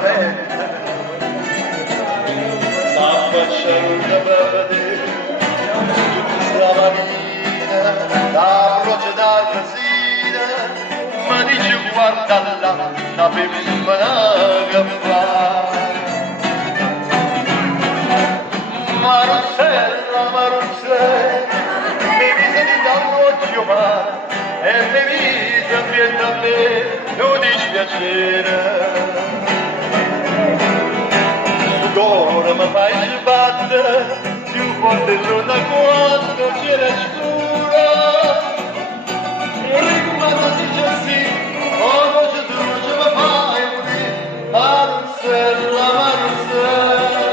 veramente sta facendo perdere tutta la mattina la croce da resina ma dice guarda là la bambina che fa Marcella mi visiti dall'occhio ma e mi vita viene a me non dispiacere ora mi fai sbattere più volte da quando c'era scura quando si dice sì oh voce dolce mi fai morire Marcella Marcella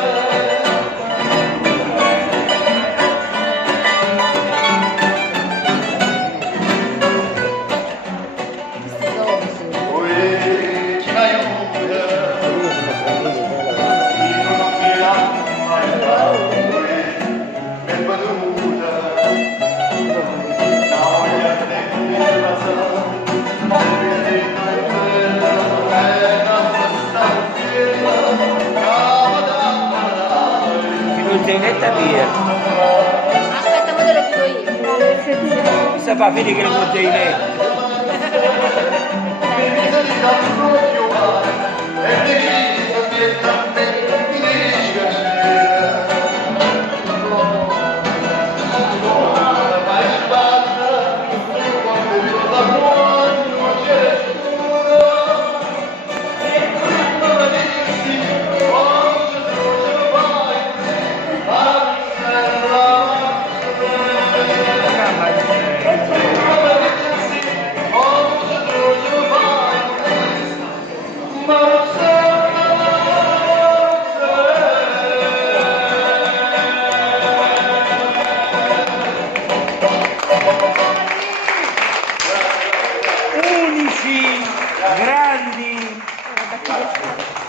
Zainetta via. Aspetta, ma te lo dico io. Questa fa finire che non Zainetta. Unici, grandi.